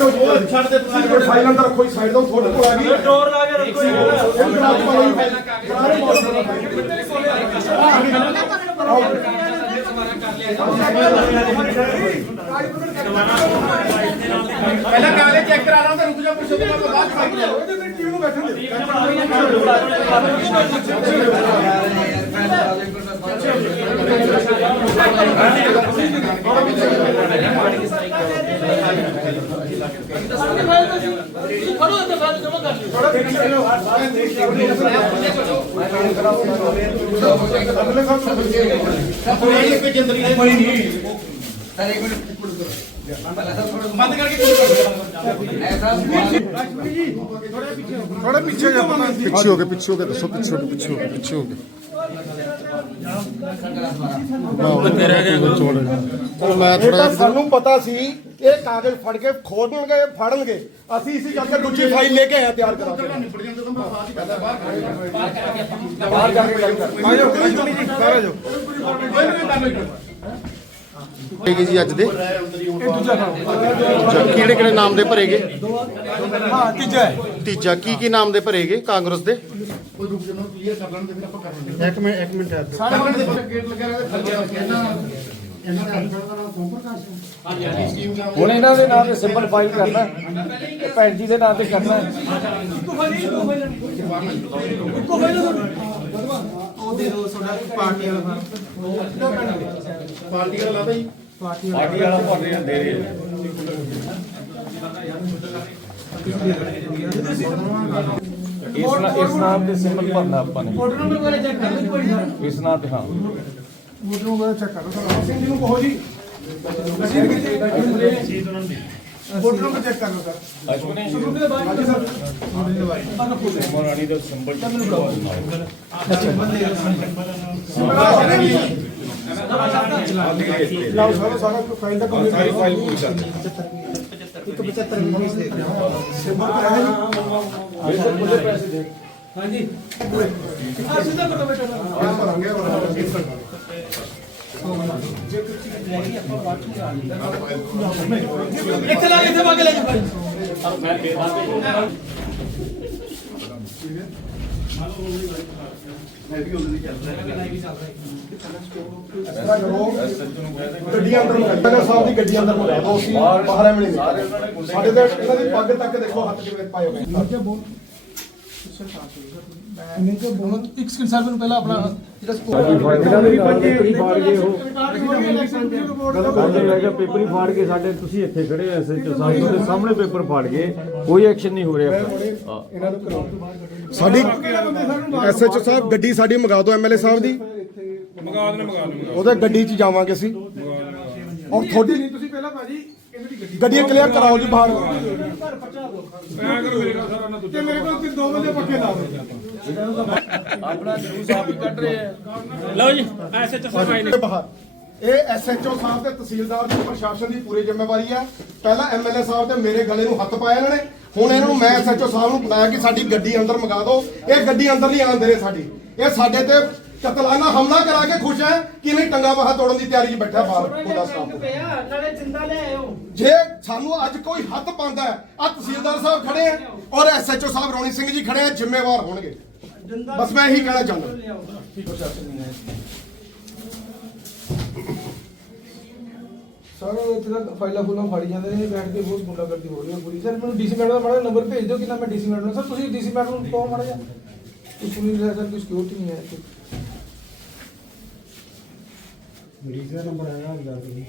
ਹਟੋ ਜੀ ਛੱਡ ਦੇ ਤੁਸੀਂ ਫਾਈਲ ਅੰਦਰ ਰੱਖੋ ਜੀ ਸਾਈਡ ਤੋਂ ਤੁਹਾਡੇ ਕੋਲ ਆ ਗਈ ਡੋਰ ਲਾ ਕੇ ਰੱਖੋ ਯਾਰ ਇਹ ਬਣਾ ਕੇ ਪਾਓ ਫਾਈਲ ਮੋਡਲ ਦਾ ਫਾਈਲ ਪਹਿਲਾਂ ਕਾਗਜ਼ ਚੈੱਕ ਕਰਾ ਲਾਂ ਤਾਂ ਰੁਕ ਜਾ ਪੁੱਛੋ ਤੋਂ ਬਾਅਦ ਫਾਈਲ ਲਿਆਓ ਇਹਦੇ ਵਿੱਚ ਟੀਮ ਨੂੰ ਬੈਠਣ ਦੇ ਕੋਈ ਕੋਈ ਜੰਦਰੀ ਦੇ ਕੋਈ ਨਹੀਂ ਬੰਦ ਕਰਕੇ ਥੋੜਾ ਪਿੱਛੇ ਜਾ ਪਿੱਛੇ ਹੋ ਕੇ ਪਿੱਛੇ ਹੋ ਕੇ ਦੱਸੋ ਪਿੱਛੇ ਹੋ ਕੇ ਪਿੱਛੇ ਹੋ ਕੇ ਪਿੱਛੇ ਹੋ ਕੇ ਚਲੋ ਮੈਂ ਇਹ ਤਾਂ ਥੋੜਾ ਸਾਨੂੰ ਪਤਾ ਸੀ ਇਹ ਕਾਗਜ਼ ਫੜ ਕੇ ਖੋਲਣਗੇ ਫੜਨਗੇ। ਅਸੀਂ ਇਸੇ ਕਰਕੇ ਦੂਜੀ ਫਾਈਲ ਲੈ ਕੇ ਆਇਆ ਤਿਆਰ ਕਰਾ ਕੇ। ਬਾਹਰ ਬਾਹਰ ਹੈਗੇ ਜੀ ਅੱਜ ਦੇ? ਦੂਜਾ ਕਿਹੜੇ ਕਿਹੜੇ ਨਾਮ ਦੇ ਭਰੇਗੇ? ਹਾਂ ਤੀਜਾ ਹੈ। ਤੀਜਾ ਕੀ ਕੀ ਨਾਮ ਦੇ ਭਰੇਗੇ ਕਾਂਗਰਸ ਦੇ? ਹੁਣ ਇਹਨਾਂ ਦੇ ਨਾਂ ਤੇ ਸਿੰਬਲ ਫਾਈਲ ਕਰਨਾ। ਤੇ ਭੈਣ ਜੀ ਦੇ ਨਾਂ ਤੇ ਕਰਨਾ। ਇੱਕੋ ਫਾਈਲ ਇੱਕੋ ਫਾਈਲ ਇੱਕੋ ਫਾਈਲ ਉਹ ਦੇ ਦਿਓ ਤੁਹਾਡਾ ਪਾਰਟੀ ਵਾਲਾ ਪਾਰਟੀ ਵਾਲਾ ਲਾਦਾ ਜੀ। ਇਸ ਨਾ ਇਸ ਨਾਮ ਤੇ ਸਿੰਬਲ ਭਰਨਾ ਆਪਾਂ ਨੇ। ਫੋਟੋ ਨੰਬਰ ਵਾਲੇ ਚੈੱਕ ਕਰ ਲਓ ਕੋਈ ਸਰ ਇਸ ਨਾਂ ਤੇ ਹਾਂ। ਮੋਟਰ ਨੂੰ ਬੜਾ ਚੈੱਕ ਕਰੋ ਸਰ ਸਿੰਘ ਜੀ ਨੂੰ ਕਹੋ ਜੀ। ਫੋਟੋ ਨੰਬਰ ਚੈੱਕ ਕਰ ਲਓ ਸਰ ਸ਼ੁਰੂ ਦੇ ਬਾਅਦ ਸਰ ਮਹਾਰਾਣੀ ਦਾ ਸਿੰਬਲ ਲਾਓ ਸਾਰਾ ਸਾਰਾ ਫਾਈਲ ਦਾ ਕੰਪਲੀਟ ਸਾਰੀ ਫਾਈਲ ਪੂਰੀ ਕਰ ਇੱਕ 75 ਇੰਗਲਿਸ਼ ਦੇ ਸਿੰਬਲ ਕਰਾਇਆ ਜੀ ਹਾਂਜੀ ਆ ਸਿੱਧਾ ਕਰੋ ਬੇਟਾ ਆਹ ਭਰਾਂਗੇ ਔਰ ਇੱਥੇ ਲਾ ਕੇ, ਇੱਥੇ ਪਾ ਕੇ ਲੈ ਜਾਓ ਗੱਡੀ ਅੰਦਰ ਨਗਰ ਸਾਹਿਬ ਦੀ ਗੱਡੀ ਅੰਦਰ ਬੁਲਾ ਦੋ ਅਸੀਂ ਬਾਹਰ ਐ ਮਿਲੇ ਸਾਡੇ ਤੇ ਇਹਨਾਂ ਦੀ ਪੱਗ ਤੱਕ ਦੇਖੋ, ਹੱਥ ਕਿਵੇਂ ਪਾਏ ਹੋਏ ਨੇ। ਇੱਕ ਸਕਿੰਟ ਸਾਹਿਬ ਨੂੰ ਪਹਿਲਾਂ ਆਪਣਾ ਜਿਹੜਾ ਇਹਨਾਂ ਦੇ ਨਾਂ ਤੇ ਪੇਪਰ ਫਾੜ ਗਏ ਉਹ ਕਹਿੰਦੇ ਲੈ ਕੇ ਪੇਪਰ ਹੀ ਫਾੜ ਕੇ ਸਾਡੇ ਤੁਸੀਂ ਇੱਥੇ ਖੜੇ ਹੋ ਐਸਐਚਓ ਸਾਹਿਬ ਦੇ ਸਾਹਮਣੇ ਪੇਪਰ ਫਾੜ ਗਏ ਕੋਈ ਐਕਸ਼ਨ ਨਹੀਂ ਹੋ ਰਿਹਾ ਹਾਂ। ਇਹਨਾਂ ਨੂੰ ਕਰੋ ਸਾਡੀ ਐਸਐਚਓ ਸਾਹਿਬ ਗੱਡੀ ਸਾਡੀ ਮੰਗਾ ਦਿਓ ਐਮਐਲਏ ਸਾਹਿਬ ਦੀ। ਮੰਗਾ ਦੇਣਾ ਮੰਗਾ ਦੇਣਾ ਉਹਦੇ ਗੱਡੀ 'ਚ ਜਾਵਾਂਗੇ ਅਸੀਂ। ਔਰ ਤੁਹਾਡੀ ਨਹੀਂ ਤੁਸੀਂ ਪਹਿਲਾਂ ਭਾਜੀ ਗੱਡੀਆਂ ਕਲੀਅਰ ਕਰਾਓ ਜੀ ਬਾਹਰ। ਤੇ ਮੇਰੇ ਕੋਲ ਕਿ 2 ਵਜੇ ਪੱਕੇ ਲਾ ਦਿਓ। ਆਪਣਾ ਜੂਸ ਆਪ ਹੀ ਕੱਢ ਰਹੇ ਆ। ਲਓ ਜੀ ਐਸਐਚਓ ਸਾਹਿਬ ਆਏ ਨੇ। ਤੇ ਬਾਹਰ। ਇਹ ਐਸਐਚਓ ਸਾਹਿਬ ਤੇ ਤਹਿਸੀਲਦਾਰ ਦੀ ਪ੍ਰਸ਼ਾਸਨ ਦੀ ਪੂਰੀ ਜ਼ਿੰਮੇਵਾਰੀ ਹੈ ਪਹਿਲਾਂ ਐਮਐਲਏ ਸਾਹਿਬ ਤੇ ਮੇਰੇ ਗਲੇ ਨੂੰ ਹੱਥ ਪਾਇਆ ਇਹਨਾਂ ਨੇ। ਹੁਣ ਇਹਨਾਂ ਨੂੰ ਮੈਂ ਐਸਐਚਓ ਸਾਹਿਬ ਨੂੰ ਬੁਲਾਇਆ ਕਿ ਸਾਡੀ ਗੱਡੀ ਅੰਦਰ ਮੰਗਾ ਦਿਓ। ਇਹ ਗੱਡੀ ਅੰਦਰ ਨਹੀਂ ਆਉਣ ਦੇ ਰਹੇ ਸਾਡੀ। ਇਹ ਸਾਡੇ ਤੇ ਕਤਲਾਨਾ ਹਮਲਾ ਕਰਾ ਕੇ ਖੁਸ਼ ਹੈ ਕਿ ਨਹੀਂ ਟੰਗਾ ਬਾਹਾ ਤੋੜਨ ਦੀ ਤਿਆਰੀ 'ਚ ਬੈਠਾ ਬਾਹਰ ਉਹਦਾ ਸਟਾਫ। ਪਿਆ ਨਾਲੇ ਜਿੰਦਾ ਲੈ ਆਇਓ। ਜੇ ਸਾਨੂੰ ਅੱਜ ਕੋਈ ਹੱਥ ਪਾਉਂਦਾ ਹੈ ਆ ਤਹਿਸੀਲਦਾਰ ਸਾਹਿਬ ਖੜੇ ਆ ਔਰ ਐਸਐਚਓ ਸਾਹਿਬ ਰੌਣੀ ਸਿੰਘ ਜੀ ਖੜੇ ਆ ਜ਼ਿੰਮੇਵਾਰ ਹੋਣਗੇ। ਬਸ ਮੈਂ ਇਹੀ ਕਹਿਣਾ ਚਾਹੁੰਦਾ। ਸਰ ਇੱਥੇ ਤੱਕ ਫਾਈਲਾਂ ਫੁੱਲਾਂ ਫਾੜੀ ਜਾਂਦੇ ਨੇ ਬੈਠ ਕੇ ਬਹੁਤ ਗੁੰਡਾਗਰਦੀ ਹੋ ਰਹੀ ਹੈ ਪੂਰੀ। ਸਰ ਮੈਨੂੰ ਡੀਸੀ ਮੈਡਮ ਦਾ ਮਾੜਾ ਨੰਬਰ ਭੇਜ ਦਿਓ ਕਿ ਨਾ ਮੈਂ ਡੀਸੀ ਮੈਡਮ ਨੂੰ ਸਰ ਤੁਸੀਂ ਡੀਸੀ ਮੈਡਮ ਨੂੰ ਕਹੋ ਮਾੜਾ ਜਿਹਾ ਕੁਝ ਸੁਣੀ ਰਿਹਾ ਸਰ ਕੋਈ ਸਿਕਿਉਰਿਟੀ ਨਹੀਂ ਹੈ ਇੱਥੇ। ਡੀਜ਼ਲ ਨੰਬਰ ਆਇਆ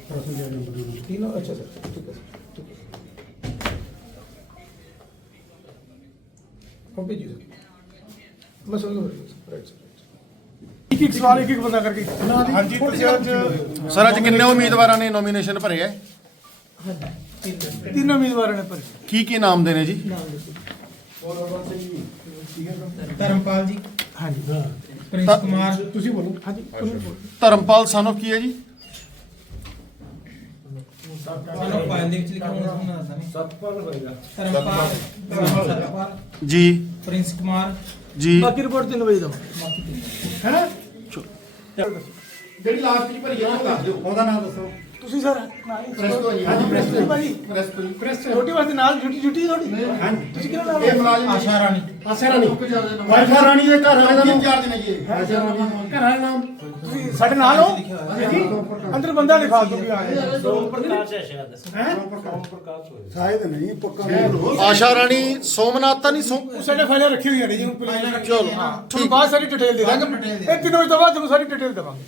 ਪਰਸਨਲ ਨੰਬਰ तीनों अच्छा सर ठीक है सर ठीक है हम भेजिए सर मैं समझ गया राइट सर ਇੱਕ ਇੱਕ ਸਵਾਲ ਇੱਕ ਇੱਕ ਬੰਦਾ ਕਰਕੇ ਹਾਂਜੀ ਤੁਸੀਂ ਅੱਜ ਸਰ ਅੱਜ ਕਿੰਨੇ ਉਮੀਦਵਾਰਾਂ ਨੇ ਨੋਮੀਨੇਸ਼ਨ ਭਰੇ ਹੈ ਤਿੰਨ ਉਮੀਦਵਾਰਾਂ ਨੇ ਭਰੇ ਕੀ ਕੀ ਨਾਮ ਦੇ ਨੇ ਜੀ ਧਰਮਪਾਲ ਜੀ ਹਾਂਜੀ ਪ੍ਰਿੰਸ ਕੁਮਾਰ। ਤੁਸੀਂ ਬੋਲੋ। ਹਾਂਜੀ। ਧਰਮਪਾਲ son of ਕੀ ਹੈ ਜੀ? ਸਾਨੂੰ ਪਾਇਲ ਦੇ ਵਿੱਚ ਲਿਖਿਆ ਹੋਣਾ ਸੁਣਾ ਦੱਸਦਾ ਨਹੀਂ। ਸਤਪਾਲ ਹੋਏਗਾ। ਧਰਮਪਾਲ ਸਤਪਾਲ। ਜੀ। ਪ੍ਰਿੰਸ ਕੁਮਾਰ। ਜੀ। ਬਾਕੀ ਰਿਪੋਰਟ 3 ਵਜੇ ਦਵਾਂ ਬਾਕੀ 3 ਹੈ? ਜਿਹੜੀ ਲਾਸਟ ਚ ਭਰੀ ਹੈ ਉਹ ਦੱਸ ਦਿਓ। ਉਹਦਾ ਨਾਮ ਦੱਸੋ। ਤੁਸੀਂ ਸਰ? ਤੋਂ ਹਾਂਜੀ ਪ੍ਰੈਸ ਤੋਂ ਭਾਜੀ ਪ੍ਰੈਸ ਤੋਂ। ਪ੍ਰੈਸ ਰੋਟੀ ਵਾਸਤੇ ਨਾਲ ਡਿਊਟੀ ਡਿਊਟੀ ਤੁਹਾਡੀ? ਹਾਂਜੀ। ਤੁਸੀਂ ਕਿਹਨਾਂ ਨਾਲ? ਇਹ ਮੁਲਾਜ਼ਮ ਆਸ਼ਾ ਰਾਣੀ। ਆਸਾ ਰਾਣੀ। ਵਾਈਫਾ ਰਾਣੀ ਦੇ ਘਰ ਵਾਲੇ ਦਾ ਨਾਮ? ਚਾਰ ਦਿਨ ਜੀ ਆਸਾ ਰਾਣੀ ਘਰ ਵਾਲੇ ਨਾਮ? ਤੁਸੀਂ ਸਾਡੇ ਨਾਲ ਹੋ? ਜੀ ਅੰਦਰ ਬੰਦਾ ਲਿਖਾ ਦੋ ਕਿ ਆਏ ਸ਼ਾਇਦ। ਨਹੀਂ ਪੱਕਾ ਆਸ਼ਾ ਰਾਣੀ ਸੋਮਨਾਥ ਤਾਂ ਨਹੀਂ ਸੋ ਉਹ ਸਾਡੇ ਫਾਈਲਾਂ ਰੱਖੀ ਹੋਈਆਂ ਨੇ ਜੀ ਹੁਣ ਪੁਲਿਸ ਨੇ। ਚਲੋ ਤੁਹਾਨੂੰ ਬਾਅਦ ਸਾਰੀ ਡਿਟੇਲ ਦੇ ਦਾਂਗੇ। ਇਹ ਤਿੰਨ ਵਜੇ ਤੋਂ ਬਾਅਦ ਤੁਹਾਨੂੰ ਸਾਰੀ ਡਿਟੇਲ ਦੇਵਾਂਗੇ।